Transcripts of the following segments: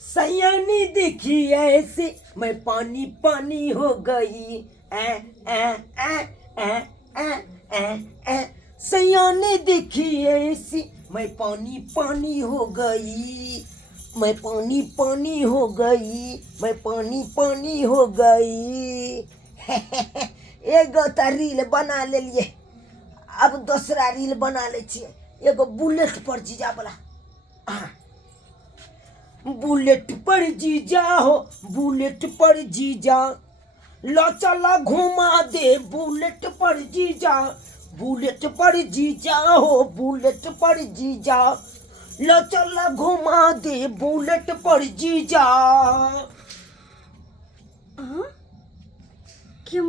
सयानी देखी ऐसे मैं पानी पानी हो गई। ए ए ए ए ए ए ए सयानी देखी ऐसी मैं पानी पानी हो गई। मैं पानी पानी हो गई। मैं पानी पानी हो गई। एगो तो रील बना ले लिए, अब दूसरा रील बना ले छिए। एगो बुलेट पर जीजा वाला। बुलेट पर जीजा हो, बुलेट पर जीजा, लो चला घुमा दे बुलेट पर जीजा। बुलेट पर जीजा हो, बुलेट पर जीजा, लो चला घुमा दे बुलेट पर जीजा। गे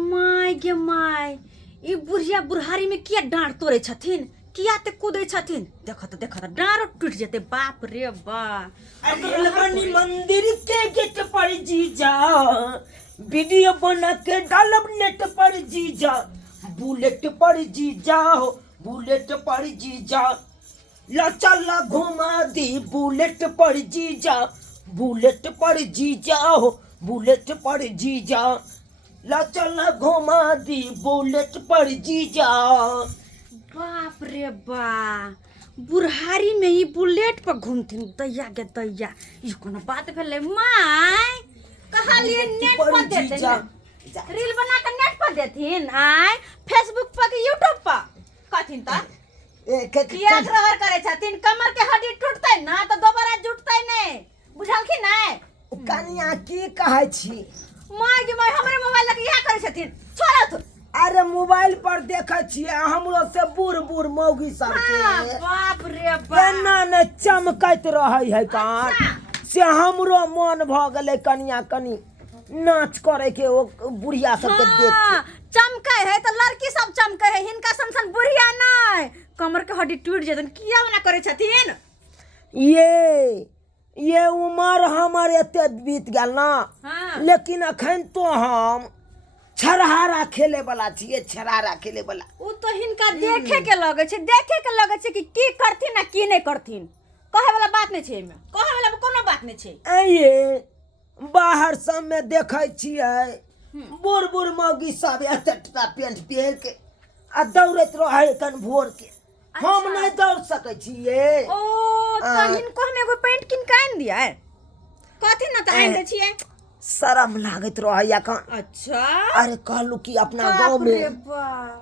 माय ई बुढ़िया बुढ़ारी में किया डांट तोड़े छथिन, किया ते कूदे छथिन। देखो तो डांरो टूट जेते। बाप रे बाप। अगलवानी मंदिर के गेट पर जीजा, वीडियो बना के डालब नेट पर जीजा। बुलेट पर जीजा हो, बुलेट पर जीजा, ला चला घुमा दी बुलेट पर जीजा। बुलेट पर जीजा हो, बुलेट पर जीजा, ला चला घुमा दी बुलेट पर जीजा। बाप रे बा, बुढ़ारी में ही बुलेट पर घूमथिन। दैया गे दैया, ई कोनो बात भेले। माय कहा लिए नेट पर देते रील बना के नेट पर देथिन। आय फेसबुक पर के यूट्यूब पर कथिन त किया ग्रहण करे छथिन। कमर के हड्डी टूटतै ना तो दोबारा जुटतै नै, बुझलखिन नै। कनिया की कहै छी? माय गे माय, हमरे मोबाइल लगे इहा करे छथिन। छोड़ा तू। अरे मोबाइल पर देखे छिए हमरो से बूढ़ बूढ़ मौगी सब के। बाप रे बाप, केना ने चमकैत रहै है कान से हमरो मन भ गेलै कनिया कनी नाच करे के ओ बुढ़िया सब के देख के। चमकै है तो लड़की सब चमकै है, हिनका सन बुढ़िया नै। कमर के हड्डी टूट जेतन, किया मना करे छथिन। ये उमर हमर एते बीत गेल ना। लेकिन अखन तो हम छरहारा खेले वाला छिए, छरहारा खेले वाला। उ तो हिनका देखे के लगे छे, देखे के लगे छे कि की करथिन आ की नहीं करथिन। कहे वाला बात नहीं छे, एमे कहे वाला कोनो बात नहीं छे। ये बाहर सब में देखे छिए बूढ़ बूढ़ मौगी सब एते पेंट पहन के आ दौड़त रहे कन भोर के। हम नहीं दौड़ सके छिए। ओ तो हिनको हम एगो पेंट किन के आन दिया है। कथि न त आन दे छिए, शरम लागत रहे का। अच्छा, अरे कहलू कि अपना गांव में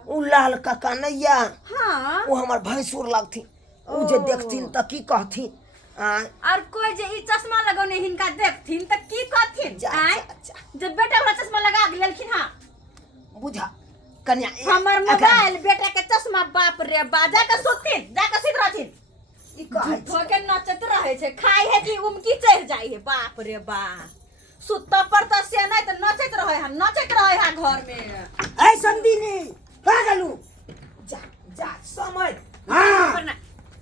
उ लाल काका नैया, हाँ, वो हमर भैंसुर लगथिन। उ जे देखथिन त की कहथिन। और कोई जे ई चश्मा लगौने हिनका देखथिन त की कहथिन। जे बेटा वाला चश्मा लगा लेलखिन। हां बुझा कन्या, हमर मोबाइल बेटा के चश्मा। बाप रे बा, जाके सुतथिन, जाके सुत रहथिन। ई कहै धो के नचत रहे छे, खाई है कि उमकी चढ़ जाई है। बाप रे बा, सुत्ता पर त से नहीं त नचत रहे। हम नचत रहे हा घर में। ए संदीनी का गलू जा जा समय। हां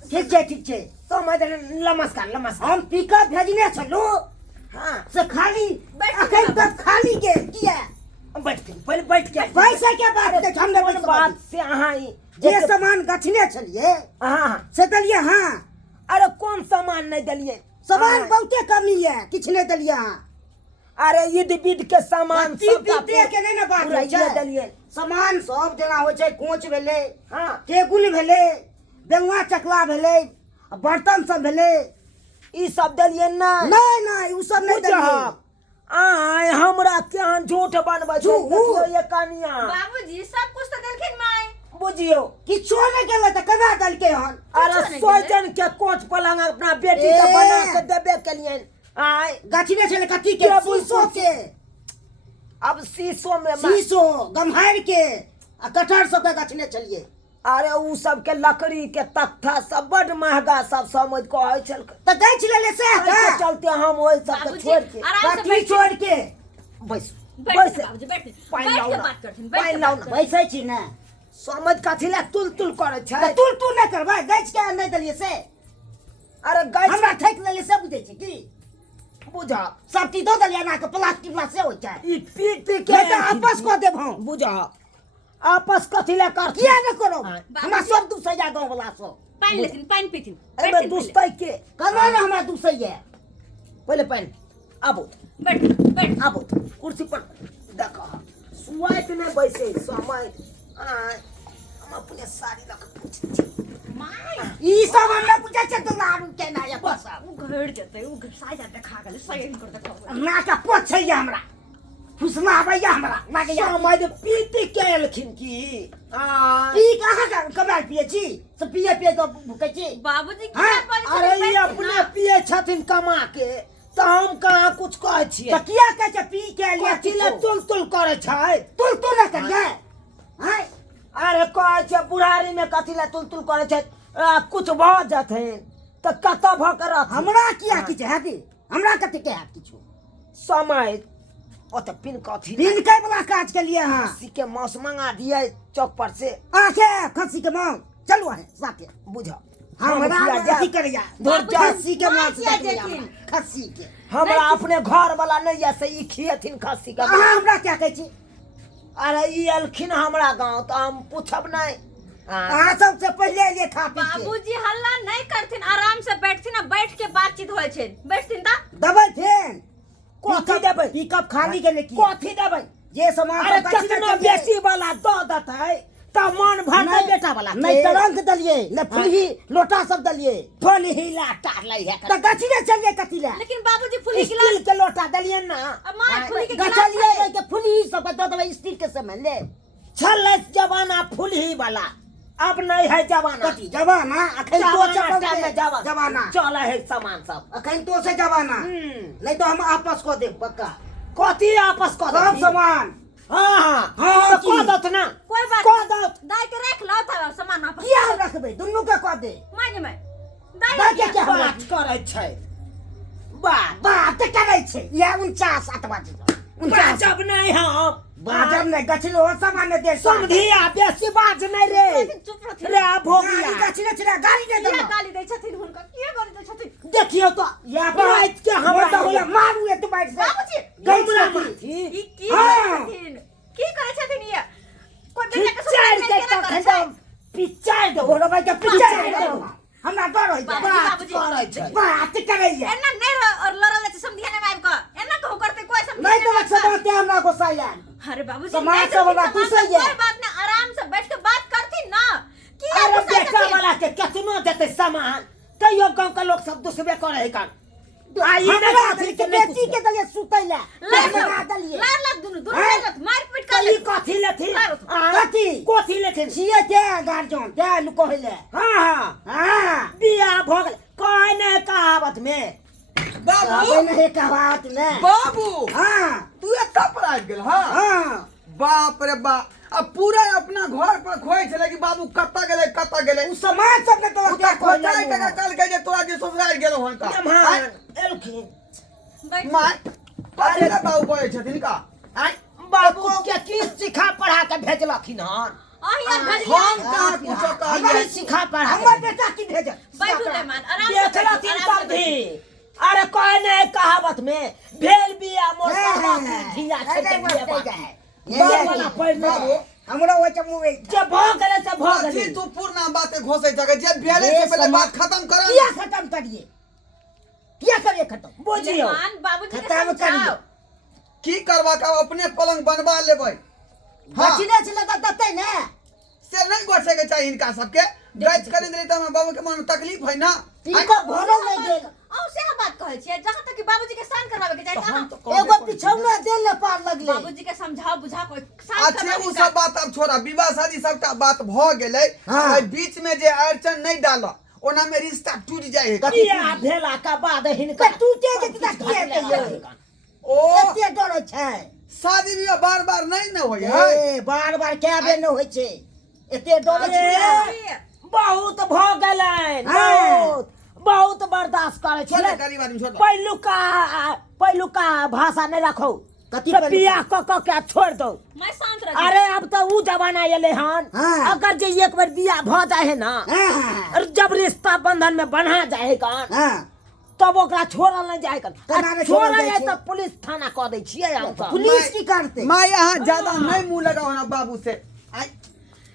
ठीक छे समय। नमस्कार नमस्कार। हम पिकअप भेजने छलू। हां से खाली अखन तक खाली के किया बैठ के पहले बैठ के पैसा के बात है। हमने बात से अहाँ जे सामान गछने छलिए हां से दलिए। हां अरे कौन सामान नहीं दलिए? सामान बहुते कमी है, किछ नहीं दलिए। अरे ईद बीद के सामान सब दे के नहीं ना बात है दलिए। सामान सब जना होय छै, कोच भेले, हां टेबुल भेले, बेंगवा चकला भेले, बर्तन सब भेले, ई सब दलिए ना। नहीं उ सब नहीं दलिए। आय हमरा केहन झूठ बनबै छै देखियो ये कनिया। बाबूजी सब कुछ तो देलखिन माय, बुझियो किछो नहीं केले त केना दलके हन। अरे सोचन के कोच पलंग अपना बेटी के बना के देबे के लिए। आय गछने छले कथी के? शीशो के। अब शीशो में शीशो गम्हार के आ कटहर सब के गछने छलिए। अरे उ सब के लकड़ी के तख्ता सब बड़ महंगा सब समझ को है छल त गछ लेले से के चलते हम ओइ सब के छोड़ के कथी छोड़ के बैस बैठ बाबूजी बैठ, पाइन बैठ लाउ के ना, बात करथिन। पाइन लाउ ना। बैसै छी ना, समझ कथी ला तुल तुल करे छै। त तू नहीं करबै, गछ के नहीं दलिए से। अरे गछ हमरा ठेक लेले से बुझै छी की? बुझा सब चीज दो दलिया ना के प्लास्टिक ला से होय छै। ई पी पी के मैं त आपस को देब। हम बुझा आपस कथी ला कर किया न करो? हमरा सब दूसैया गांव वाला सब पाइन लेथिन, पाइन पीथिन। एमे दुस्तै के कना न हमरा दूसैया। पहले पहन आबो बैठ बैठ आबो कुर्सी पर देखो सुवाइत ने बैसे समय हम अपने साड़ी लग पूछती माय ई सब हमरा पूछे छै तो लारू के ना या बस उ घड़ जते उ साया देखा गेल सही कर देखा ना का पूछे या हमरा फुसना आबैया हमरा लागे या समय दे पीती के एलखिन की पी कहाँ का कमाल पिए छी सब पिए तो भूखे छी बाबूजी हाँ, क्या पर अरे ये अपने पिए छथिन कमा के तो हम कहाँ कुछ कहै छियै तो किया कहे छै पी के लिए कथी ले तुल करे छै तुल ना करिए हैं अरे कहै छै बुढ़ारी में कथी ले तुल करे छै कुछ भ जथे तो कत भ कर हमरा किया किछ है दी हमरा कते के है किछु समय ओ तो पिन कथी दिन के वाला काज के लिए हां खस्सी के मांस मंगा दिए चौक पर से आके खस्सी के मांग चलू है साथे बुझो हमरा अथी करिया बाबूजी, खस्सी के मांग किया से जेथिन? खस्सी के हमरा अपने घर वाला नहीं है से ई खिएथिन खस्सी का अहाँ हमरा क्या कहै छी अरे ई एलखिन हमरा गांव तो हम पूछब नहीं अहाँ सबसे पहले ये खा पी के बाबूजी हल्ला नहीं करथिन आराम से बैठथिन आ बैठ के बातचीत होय छै बैठथिन ता दबै फेन कथी देबै पिकअप खाली के लिए कथी देबै ये सामान अरे सब कथी कितना ले चलिए? बेसी वाला दो देतै त मन भरतै नहीं, बेटा वाला नहीं तरंग दलिए ले फुलही लोटा सब दलिए फल हिला टार लै है तो गछी ले चलिए कथी ले लेकिन बाबूजी फुली स्टील गिलास के लोटा दलिए ना माय फुली के गिलास गछलिए के फुलही सब दे देबै स्टील के समय ले छल जमाना फुलही वाला अब नहीं है जमाना कथी जवाना अखन तो जमाना चपल टाइम में जवाना चल है सामान सब अखन तो से जवाना नहीं तो हम आपस को दे पक्का कथी आपस कर सब सामान हां हां हाँ, तो की? कह दत ना कोई बात कह नहीं। दत दाई के रख लो था सामान आपस किया रखबे दुन्नु के को दे मांगे मैं दाई दाई के क्या बात करे छै बात बात करे छै या 49 8 बजे 49 बाजब नहीं हम बाजब नहीं गछलो सामान दे समधिया बेसी बाज नहीं रे चुप रह रे भोगिया गछले छले गाड़ी दे किया दो गाली दै छथिन हुनका किया गाली दै छथिन देखियो तो या बात के हमरा तो होला मारू ए तू बैठ से बाबूजी गमला गमला माथी ई की हाँ। करै छथिन की करै छथिन ये कोई बेटा के पिचार साथ के केना तो करै खंडा छै पिचार दो बोलो भाई के पीछे बाबूजी, हमरा डर होई बाबूजी, बात बाबूजी। करे छै बात करे एना नहीं और लड़ल छै समधिया ने आबि क एना कहू करते कोई समधिया नहीं तो सब बात हमरा को साया अरे बाबूजी समाज नहीं सब तो हमरा समाज गुस्सा सब है। कोई बात नहीं आराम से बैठ के बात करती ना की अरे बेटा वाला के केतनो देते सामान कहियो गांव के लोग सब दुसबे करे है कान आई हमरा नहीं के बेटी के दलिए सुतैला लगा दलिए लार लग दुनु हैं? लग मार पीट कर कली कथी लेथि कथी? कथी लेथि छिए के गार्जियन दे लुको होले हां हां हां बिया भ गेल कहे ने कहावत में बाबू नहीं कहावत ने बाबू हां तू एतऽ पर आबि गेल हाँ हां बाप रे बाप अब पूरा अपना घर पर खोए छले कि बाबू कतऽ गेले उ समाज सब ने तो उ क्या तऽ खोचाइ कहले के कल के जे तोरा जे ससुराल गेलो हन का मेहमान एलखिन माय अरे बाबू बोले छथिन का आई बाबू के की सिखा पढ़ा के भेजलखिन हन आहिया भेज हम कहाँ कुछो हमारी कहलिए सिखा पढ़ा हमर बेटा की भेज बैठू ले मान आराम से देखलखिन बैठू, आराम सब से भी अरे कहे ने कहावत में भेल बिया मोर धिया छटे बिया बाप वाला पैर में बाबू हमरा ओ चमुए जे भ गेले से भ अथी गेले तू पूर्ण बातें घोसे जगह जे भेले ये से पहले समा- बात खत्म कर किया खत्म करिए किया करिए खत्म बुझियो मान बाबूजी के खत्म करिए समझाओ की करबा का अपने पलंग बनवा लेबै हाँ बचने छले त दते ने से नहीं गोठे के चाहिए इनका सबके गैस करे रही त बाबू के मन में तकलीफ है ना तिनको भरो नहीं देगा औ से बात कहै छियै जहां तक कि बाबूजी के शांत करवावे के चाही कहां एगो पिछौना देल ले पार लगले बाबूजी के समझाओ बुझा कोई शांत अच्छे करवावे उ के सब बात अब छोड़ा विवाह शादी सबटा बात भ गेलै हाँ। आ बीच में जे अड़चन नहीं डाल ओना में रिश्ता टूट जाए है बिया भेला का बाद हिनका तो टूटे जे कितना किए कहियो ओ एते डर छै शादी बियाह बार बार नहीं न होय है ए बार बार क्या बे न होय छै एते डर छै चाही। बहुत भ गेलै हाँ। बहुत बर्दाश्त करे छोड़ छले गरीब आदमी छोड़ पहिलुका भाषा नहीं रखो कथी तो पहिलुका? बियाह क के छोड़ दो मैं शांत रह अरे अब तो वो जमाना एले हन हाँ। अगर जे एक बार बियाह भ जाए है ना हां और जब रिश्ता बंधन में बन्हा जाए है कान हां तब ओकरा छोड़ल नहीं जाए कान केना नहीं छोड़ल छोड़ल जाइ जाए छै? तो पुलिस थाना कह दै छियै हम सब पुलिस की करते मैं यहाँ ज्यादा नहीं मुंह लगाओ ना बाबू से आई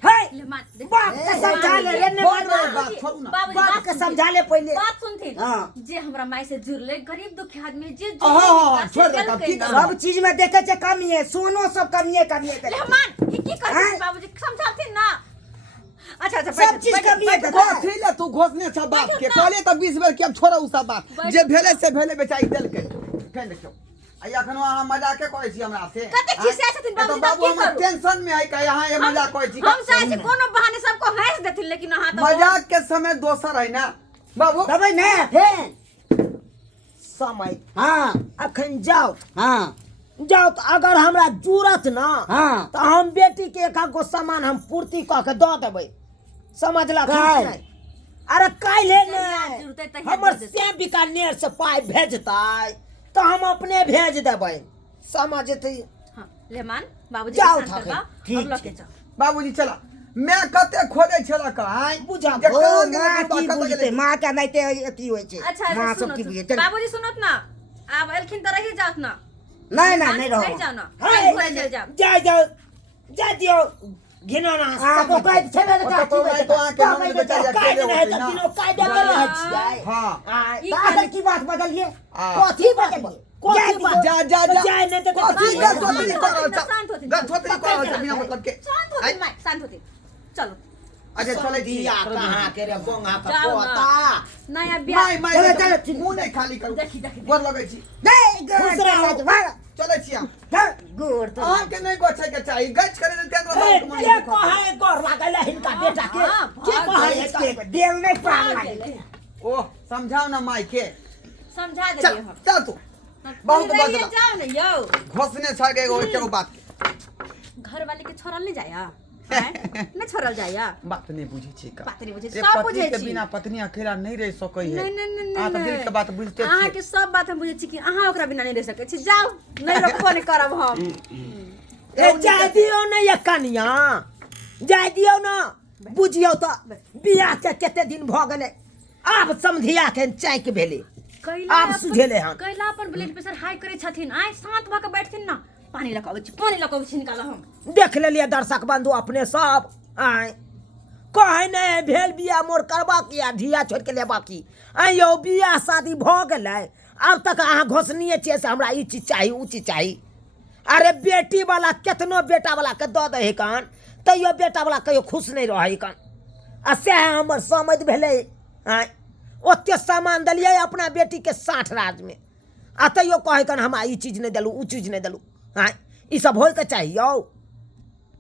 हे ले मान देख। बाप के समझा ले रे ने छोड़ दे बनवा बात, छोड़ू ना। बाबूजी, बाप बात के सुनथिन। समझा ले पहले बात सुनथिन हाँ। जे हमरा माई से जुड़ले गरीब दुखी आदमी जे हाँ, छोड़ दे, तब की करब? सब चीज में देखे छे कमी है सोनो सब कमी है रहमान ई की कर हैं? बाबूजी समझाथिन ना। अच्छा अच्छा सब चीज कमी है कथी ले तू घोषणे छ बात के कहले त 20 बेर कि अब छोड़ उ सब बात जे भेले से भेले बेचारी देल के फेन देखियो आ अखनो अहाँ मजाके करै छी हमरा से कते खिसिया छथिन बाबूजी, बाबू तब की हम करू? टेंशन में है कि यहाँ ये मजाक करै छी हम चाहे छी कोनो बहाने सबको हंस देथिन लेकिन अहाँ तो मजाक के समय दोसर है ना बाबू दबै ने फेन समय हाँ अखन जाओ हाँ जाओ तो अगर हमरा जरूरत ना हाँ तो हम बेटी के एक गो सामान हम पूर्ति कह के दऽ देबै समझला काल्हि? नहीं अरे काल्हि जहिया नहीं जुड़तै तहिया हमर दऽ देतै। से बीकानेर से पाइ भेजतै तो हम अपने भेज देबै समझतै हां लेमान बाबूजी जाओ के शांत ठाकुर, कर ठीक अब लके छै। जाओ बाबूजी चला मैं कते खोदे छला कहां बुझा जे ओ कहाँ माँ गेलै की कतऽ बुझते गेलै? माँ के नहीं ते अथी होय छे अच्छा माँ अच्छा सब की बुझे सुनो चल बाबूजी सुनत ना आब एलखिन त रही जात ना नहीं ना नहीं रह रहो जाओ ना हाय, कहीं घरे चल जाओ जा जाओ जा दियो घिनौना आ तो कह छेबे ओ का तो मैं तो आके हम बेचारी काज अकेले नहीं होते तो ना दिनो काज कर रह छियै हां आय, ई आखिर की बात बदलिए कथी बदलिए कथी बात जा जा जा जाय नहीं तो कथी कथी गथोतरी शांत कर रहल शांत छ होथिन। गथोतरी कर रहल छ बिना मतलब के शांत होथिन माई शांत होथिन चलो अच्छा चले दिया कहाँ के रे बोंगा का जाओ ना। पोता नया ब्याह माय माय चलो, चलो चलो, मुंह नहीं खाली करू देखी देखी गोर लगै छी नहीं खुश रहो। भाग चले छी हम गुड़ तो अहाँ के नहीं गोछे के चाहिए गच करे देते तो ए, बात के कहे गोर लागल है इनका बेटा के हाँ, के भाग कहे गए। इसके देल नहीं पार भाग लगे गेलै। ओ समझाओ ना माय के समझा चल देलिए हम चल तू बहुत रहिए बदला जाओ ना यो घोसने छ गए एगो बात घर वाले के छोड़ल नहीं जाया नहीं छोड़ल जाया बात नहीं बुझी छी का बात नहीं बुझे एक सब पति बुझे के छी बिना पत्नी अकेला नहीं रह सकै है नहीं नहीं नहीं अहाँ तो दिल के बात बुझते अहाँ छी के सब बात हम बुझे छी कि अहाँ ओकरा बिना नहीं रह सकै छी जाओ नहीं रखबो नहीं करब हम ए जाय दियो ना ये कनिया जाय दियो ना बुझियो तो बियाह के कते दिन भ गेलै आब समधिया के चाइक भेलै आब सुझेले हन कैला अपन ब्लड प्रेशर हाई करे छथिन आइ शांत भ के बैठथिन ना पानी लक अबै छी पानी लक अबै छी निकाल हम देख लेलिए दर्शक बंधु अपने सब आय कहे नहीं भेल बियाह मोर करबा की आ धिया छोड़ के लेबा की आय यौ बियाह शादी भ गेलै अब तक अहाँ घोषणीय छियै से हमरा ई चीज चाही ऊ चीज चाही अरे बेटी वाला केतनो बेटा वाला के दऽ दे कन तैयो बेटा वाला कहियो खुश नहीं रहे कन आ सएह हमर समझ भेलै आय ओते सामान देलिए अपना बेटी के 60 राज में आ तैयो कहे कन हमरा ई चीज नहीं देलू ऊ चीज नहीं देलू आय ई सब होय के चाहिए यौ